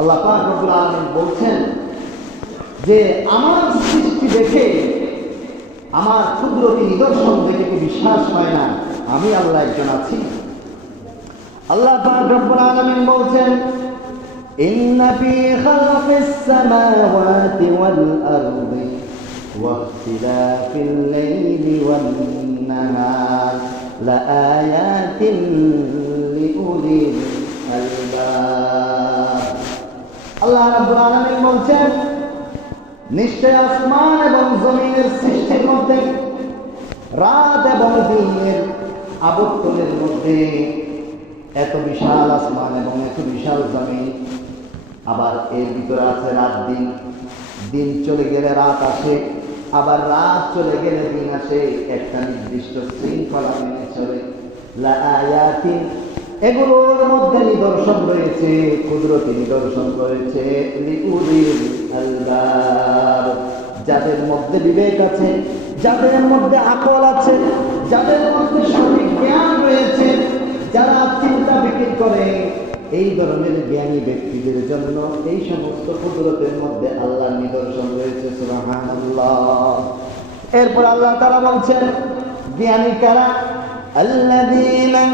আল্লাহ পাক রব্বুল আলামিন বলছেন যে আমার সৃষ্টি দেখে, আমার কুদরতি নিদর্শন দেখে কি বিশ্বাস হয় না আমি আল্লাহ একজন আছি? আল্লাহ পাক রব্বুল আলামিন বলছেন, ইন্না ফি খালকিস সামাওয়াতি ওয়াল আরদি ওয়াখতিলাফিল লাইলি ওয়ান নাহার লাআয়াতিন লিউলিল আলবাব। আল্লাহ রাব্বুল আলামিন বলছেন, নিশ্চয় আসমান এবং জমিনের সৃষ্টির মধ্যে, রাত এবং দিনের আবর্তনের মধ্যে, এত বিশাল আসমান এবং এত বিশাল জমিন, আবার এর ভিতরে আছে রাত দিন, দিন চলে গেলে রাত আসে, আবার রাত চলে গেলে দিন আসে, একটা নির্দিষ্ট শৃঙ্খলা মেনে চলে। লাআয়াতিন, এগুলোর মধ্যে নিদর্শন রয়েছে, কুদরতি নিদর্শন রয়েছে, লিউলিল আলবাব, যাদের মধ্যে বিবেক আছে, যাদের মধ্যে আকল আছে, যাদের মধ্যে সঠিক জ্ঞান রয়েছে, যারা চিন্তা বিকির করে, এই ধরনের জ্ঞানী ব্যক্তিদের জন্য এই সমস্ত কুদরতের মধ্যে আল্লাহর নিদর্শন রয়েছে। সুবহানাল্লাহ। এরপর আল্লাহ তাআলা বলছেন, জ্ঞানী কারা? আল্লাযীনা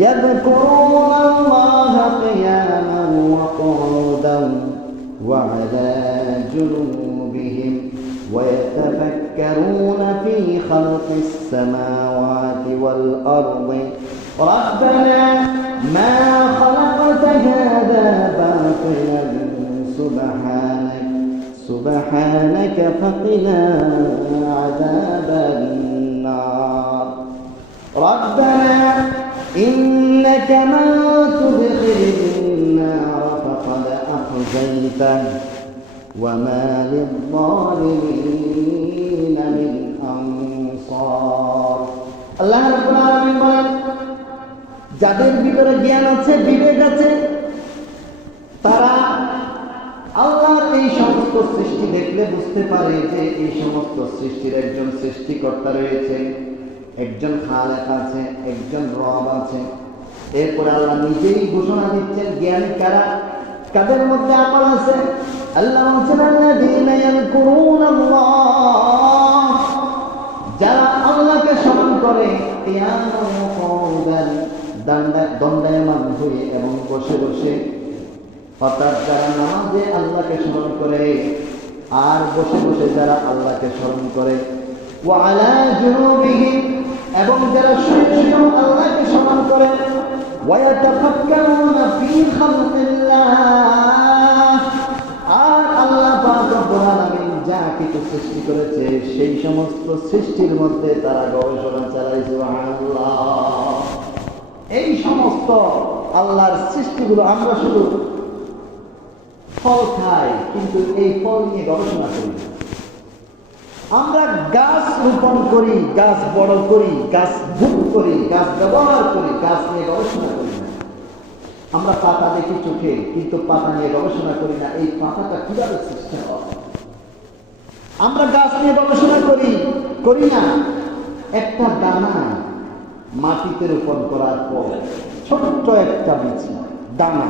ইয়াযকুরুনাল্লাহা কিয়ামান ওয়া qu'udan ওয়া আলা জুনুবিহিম ওয়া ইয়াতাফাক্কারুনা ফী খালকিস সামাওয়াতি ওয়াল আরদি ربنا ما خلقت هذا باطلا سبحانك فقنا عذاب النار ربنا إنك من تدخل النار فقد أخزيته وما للظالمين من أنصار الله رب العالمين যাদের ভিতরে জ্ঞান আছে, বিবেক আছে, তারা আল্লাহর এই সমস্ত সৃষ্টি দেখলে বুঝতে পারে যে এই সমস্ত সৃষ্টির একজন সৃষ্টিকর্তা রয়েছে, একজন খালেক আছে, একজন রব আছে। এরপরে আল্লাহ নিজেই ঘোষণা দিচ্ছেন জ্ঞানী কারা, কাদের মধ্যে আকল আছে। আল্লাহ বলছেন, আল্লাযীনা ইয়াযকুরুনাল্লাহ, যারা আল্লাহকে স্মরণ করে, কিয়ামান ওয়া qu'udan, দণ্ডায়মান হয়ে এবং বসে বসে, অর্থাৎ যারা নামাজে আল্লাহকে স্মরণ করে আর বসে বসে যারা আল্লাহকে স্মরণ করে, ওয়া আলা জুনুবিহিম, এবং যারা শুয়ে শুয়ে আল্লাহকে স্মরণ করে, ওয়া ইয়াতাফাক্কারুনা ফী খালকিল্লাহ, আর আল্লাহ পাক রব্বুল আলামিন যা কিছু সৃষ্টি করেছে সেই সমস্ত সৃষ্টির মধ্যে তারা গবেষণা চালায়। সুবহানাল্লাহ। এই সমস্ত আল্লাহর সৃষ্টিগুলো আমরা শুধু ফল খাই, কিন্তু এই ফল নিয়ে গবেষণা করি। আমরা গাছ রোপণ করি, গাছ বড় করি, গাছ ভোগ করি, গাছ ব্যবহার করি, গাছ নিয়ে গবেষণা করি না। আমরা পাতা দেখি চোখে, কিন্তু পাতা নিয়ে গবেষণা করি না এই পাতাটা কিভাবে সৃষ্টি হয়। আমরা গাছ নিয়ে গবেষণা করি না একটা দানা মাটিতে রোপণ করার পর ছোট্ট একটা বীজ দানা,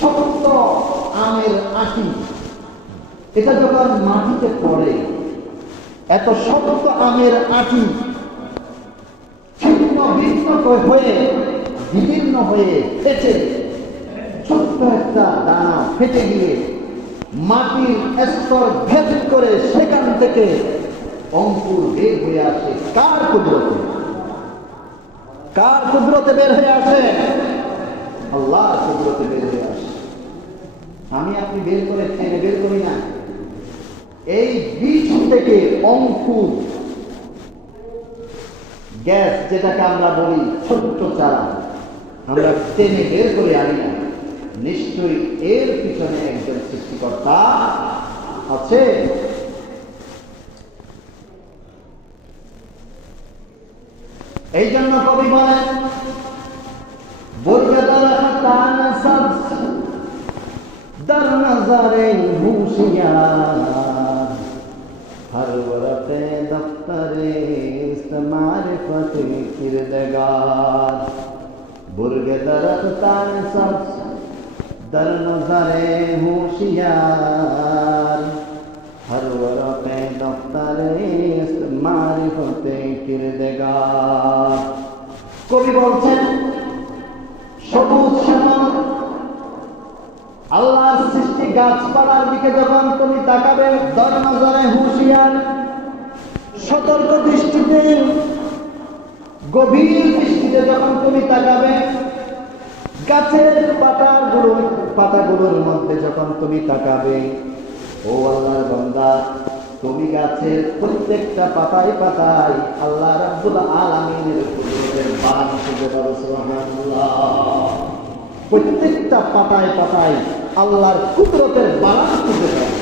ছোট্ট আমের আটি, এটা যখন মাটিতে পড়ে, এত ছোট্ট আমের আটি ছিন্ন ভিন্ন হয়ে বিভিন্ন হয়ে ফেটে, ছোট্ট একটা দানা ফেটে গিয়ে মাটির স্তর ভেদ করে সেখান থেকে অঙ্কুর বের হয়ে আসে। কার কুদরতে? কার কুদরতে বের হয়ে আসে? আল্লাহর কুদরতে বের হয়ে আসে। আমি আপনি বের করে টেনে বের করি না। এই বীজ থেকে অঙ্কুর গ্যাস, যেটাকে আমরা বলি ছোট্ট চারা, আমরা টেনে বের করে আনি না। নিশ্চয়ই এর পিছনে একজন সৃষ্টিকর্তা আছে। এই জন্য কবি বলেন, در نظر ہوشیار ہر ورق دفتر است معرفت کردگار برگ درختان سبز در نظر ہوشیار ہر ورق دفتر معرفت کردگار কবি বলছেন সবুজ শ্যামল আল্লাহর সৃষ্টি গাছপালার দিকে যখন তুমি তাকাবে দর নজরে হুঁশিয়ার সতর্ক দৃষ্টিতে গভীর দৃষ্টিতে যখন তুমি তাকাবে গাছের পাতাগুলোর মধ্যে যখন তুমি তাকাবে ও আল্লাহর বান্দা তুমি গাছের প্রত্যেকটা পাতায় পাতায় আল্লাহ রাব্বুল আলামিনের কুদরতের বাণ খুঁজে পাবে সুবহানাল্লাহ প্রত্যেকটা পাতায় পাতায় আল্লাহর কুদরতের বাণ খুঁজে পাবে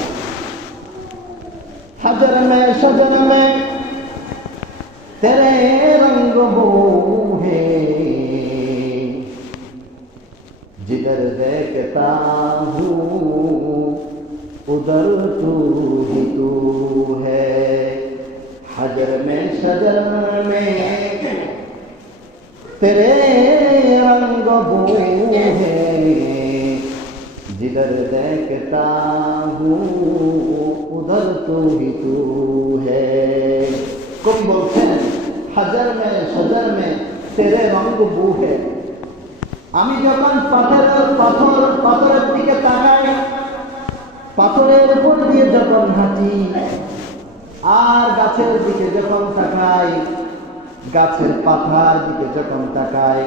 হাজার মে সজর মে তেরে রঙ্গ বো হে जिधर देखता हूँ उधर तू ही तू है हजर में शजर में तेरे रंग बू है जिधर देखता हूँ उधर तू ही तू है कौन बोलते हैं हजर में शजर में तेरे रंग बू है আমি যখন পাথরের দিকে তাকাই পাথরের উপর দিয়ে যখন হাঁটি আর গাছের দিকে যখন তাকাই গাছের পাতার দিকে যখন তাকাই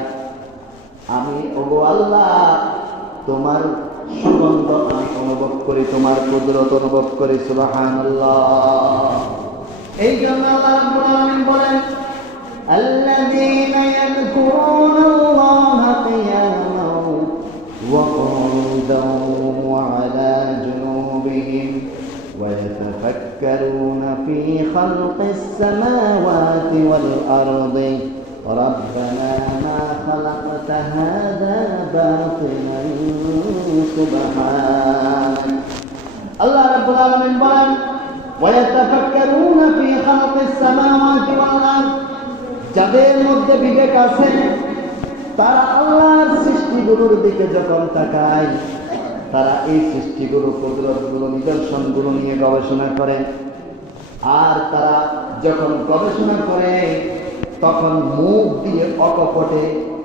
আমি ওগো আল্লাহ তোমার সুগন্ধ আমি অনুভব করি তোমার কুদরত অনুভব করি সুবহানাল্লাহ এই জন্য আল্লাহ রাব্বুল আলামিন বলেন الذين يذكرون الله قياما وقعودا وعلى جنوبهم ويتفكرون في خلق السماوات والأرض ربنا ما خلقت هذا باطلا سبحانك الله رب العالمين قال ويتفكرون في خلق السماوات والأرض যাদের মধ্যে বিবেক আছে তারা আল্লাহর সৃষ্টিগুলোর দিকে যখন তাকায় তারা এই সৃষ্টিগুলো কুদরতগুলো নিদর্শনগুলো নিয়ে গবেষণা করে আর তারা যখন গবেষণা করে তখন মুখ দিয়ে অকপটে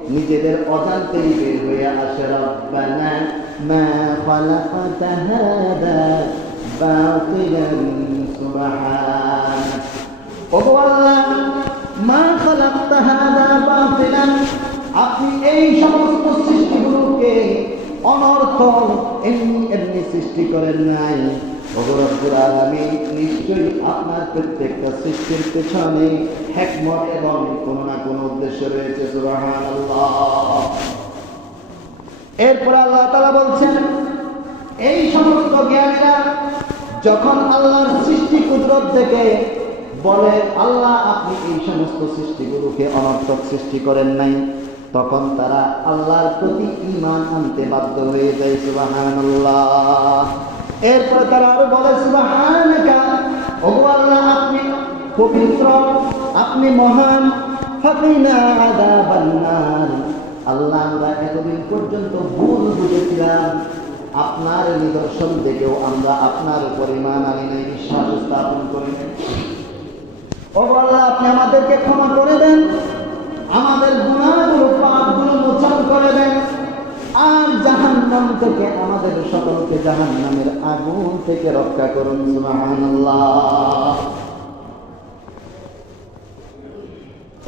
নিজেদের অজান্তেই বের হয়ে আসে রব্বানা মা খালাকতা হাদা বাতিলান সুবহানাক ওগো আল্লাহ মা খালাকতা হাদা বাতিলান আপনি এই সমস্ত সৃষ্টিগুলোকে অনর্থক এমনি সৃষ্টি করেন নাই ওগো রব্বুল আলামিন নিশ্চয়ই আপনার প্রত্যেকটা সৃষ্টির পেছনে হিকমত এবং কোনো না কোনো উদ্দেশ্য রয়েছে সুবহানাল্লাহ এরপর আল্লাহ তাআলা বলছেন এই সমস্ত জ্ঞানীরা যখন আল্লাহর সৃষ্টি কুদরত দেখে বলে আল্লাহ আপনি এই সমস্ত সৃষ্টিগুলোকে অনর্থক সৃষ্টি করেন নাই তখন তারা আল্লাহর প্রতি ঈমান আনতে বাধ্য হয়ে যায় সুবহানাল্লাহ এরপর তারা আরো বলে সুবহানাকা ওগো আল্লাহ আপনি পবিত্র আপনি মহান ফাকিনা আযাবান নার আল্লাহ আমরা এতদিন পর্যন্ত ভুল বুঝেছিলাম আপনার নিদর্শন দেখেও আমরা আপনার উপর ঈমান আনি নাই বিশ্বাস স্থাপন করি নাই ওগো আল্লাহ আপনি আমাদেরকে ক্ষমা করে দেন আমাদের গুনাহগুলো পাপগুলো মোচন করে দেন আর জাহান্নাম থেকে আমাদের সকলকে জাহান্নামের আগুন থেকে রক্ষা করুন সুবহানাল্লাহ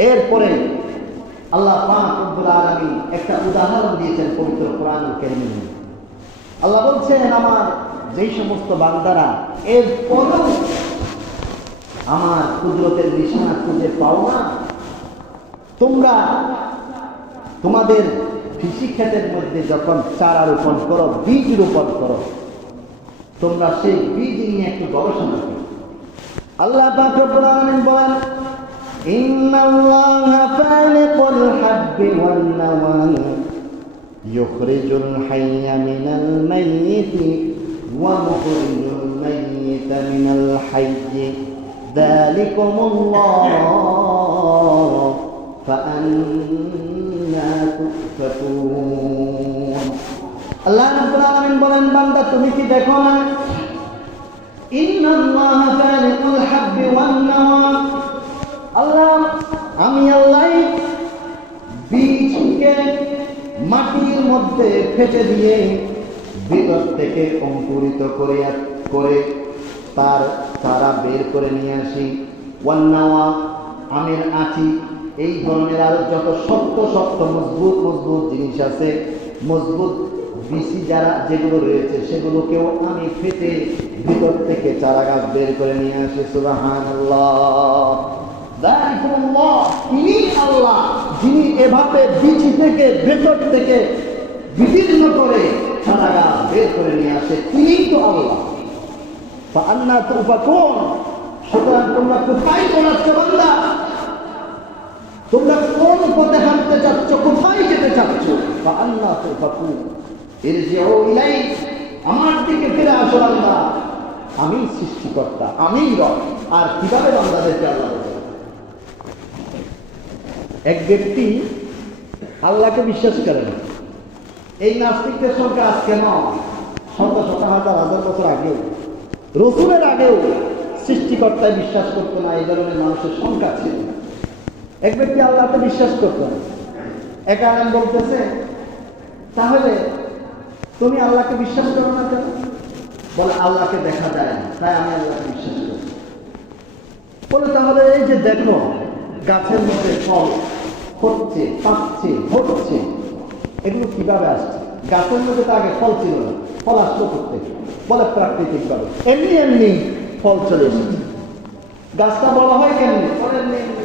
এরপরে আল্লাহ পাক রব্বুল আলামিন একটা উদাহরণ দিয়েছেন পবিত্র কোরআনুল কারীমে আল্লাহ বলছেন আমার যেই সমস্ত বান্দারা এরপরও আমার কুদরতের নিশানা খুঁজে পাও না তোমরা তোমাদের কৃষি ক্ষেতের মধ্যে যখন চারা রোপণ করো বীজ রোপণ করো তোমরা সেই বীজ নিয়ে একটু গবেষণা করো আল্লাহ পাক রব্বুল আলামিন বলেন ইন্নাল্লাহা ফালিকুল হাব্বি ওয়ান নাওয়া ইখরিজুল হাইয়্যা মিনাল মাইয়িতি ওয়া মুখরিজুল মাইয়িতা মিনাল হাইয়্যি যালিকুমুল্লাহ فأنا تؤفكون আল্লাহ রাব্বুল আলামিন বলেন, বান্দা তুমি কি দেখো না, ইন্নাল্লাহা ফালিকুল হাব্বি ওয়ান নাওয়া, আল্লাহ আমি আল্লাহ বীজকে মাটির মধ্যে ফেটে দিয়ে ভিতর থেকে অঙ্কুরিত করে তার চারা বের করে নিয়ে আসি। ওয়ান নাওয়া আমের আঁটি, এই ধরনের আর যত শক্ত শক্ত মজবুত জিনিস আছে, মজবুত বিচি যারা যেগুলো রয়েছে সেগুলোকেও আমি ফেটে ভিতর থেকে চারা গাছ বের করে নিয়ে আসি। সুবহানাল্লাহ, যালিকুমুল্লাহ, তিনি আল্লাহ যিনি এভাবে বিচি থেকে ভেতর থেকে বিভিন্ন করে চারা গাছ বের করে নিয়ে আসে, তিনি তো আল্লাহ। ফাআন্না তুফাকুন, সুতরাং তোমরা কোথায় পড়াচ্ছ বান্দা? তোমরা কোন পথে হাঁটতে চাচ্ছ, কোথায় যেতে চাচ্ছ? ফাআন্না তুফাকুন, ইরজিউ ইলাই, আমার দিকে ফিরে আসো বান্দা, আমি সৃষ্টিকর্তা, আমি রব। আর কিভাবে বান্দাদেরকে আল্লাহ বলে? এক ব্যক্তি আল্লাহকে বিশ্বাস করে না। এই নাস্তিকদের সংখ্যা আজকে নয়, শত শত হাজার হাজার বছর আগেও, রসুলের আগেও সৃষ্টিকর্তায় বিশ্বাস করতো না, এই ধরনের মানুষের সংখ্যা ছিল। এক ব্যক্তি আল্লাহকে বিশ্বাস করতো না। এক আলেম বলতেছে, তাহলে তুমি আল্লাহকে বিশ্বাস করো না কেন? বলে, আল্লাহকে দেখা যায় না, তাই আমি আল্লাহকে বিশ্বাস করি। বলে, তাহলে এই যে দেখো গাছের মধ্যে ফল হচ্ছে, পাকছে, হচ্ছে, এগুলো কিভাবে আসছে? গাছের মধ্যে তো আগে ফল ছিল না, ফল আসলো করতে। বলে, প্রাকৃতিক ভাবে এমনি এমনি ফল চলে এসেছে। গাছটা বলা হয় কেমনি? এমনি এমনি।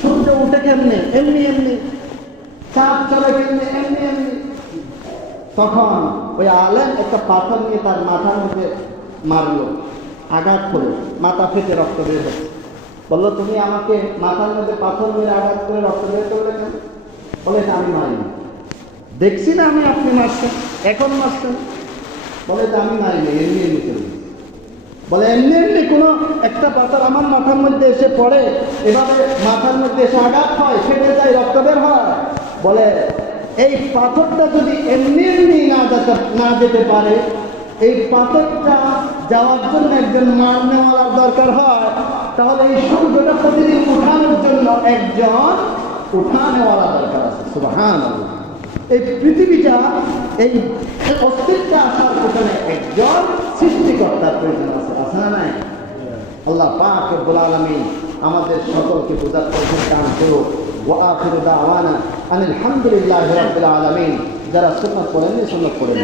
সূর্য উঠে কেমনে? এমনি এমনি। চাঁদ চলে কেমনে? এমনি এমনি। তখন ওই আলেম একটা পাথর নিয়ে তার মাথার মধ্যে মারলো, আঘাত করলো, মাথা ফেটে রক্ত বের হচ্ছে। বললো, তুমি আমাকে মাথার মধ্যে পাথর মেরে আঘাত করে রক্ত বের করলে কেন? বলে, এটা আমি মারিনি, দেখছি না আমি, আপনি মারছেন, এখন মারছেন। বলে, এটা আমি মারিনি, এমনি এমনি চলে গেছে। বলে, এমনি এমনি কোনো একটা পাথর আমার মাথার মধ্যে এসে পড়ে, এভাবে মাথার মধ্যে এসে আঘাত হয়, ফেটে যায়, রক্ত বের হয়? বলে, এই পাথরটা যদি এমনি এমনি না যেতে পারে, এই পাথরটা যাওয়ার জন্য একজন মারনেওয়ালার দরকার হয়, তাহলে এই সূর্যটা প্রতিদিন উঠানোর জন্য একজন উঠানেওয়ালা দরকার আছে। সুবহানাল্লাহ, এই পৃথিবীটা, এই অস্তিত্ব আসার পেছনে একজন সৃষ্টিকর্তার প্রয়োজন আছে, আছে না নাই? আল্লাহ পাক রব্বুল আলামিন আমাদের সকলকে বোঝার তৌফিক দান করুন। ওয়া আখিরু দাওয়ানা আনিল হামদুলিল্লাহি রাব্বিল আলামিন। যারা সুন্নাত পড়েন সুন্নাত পড়েন।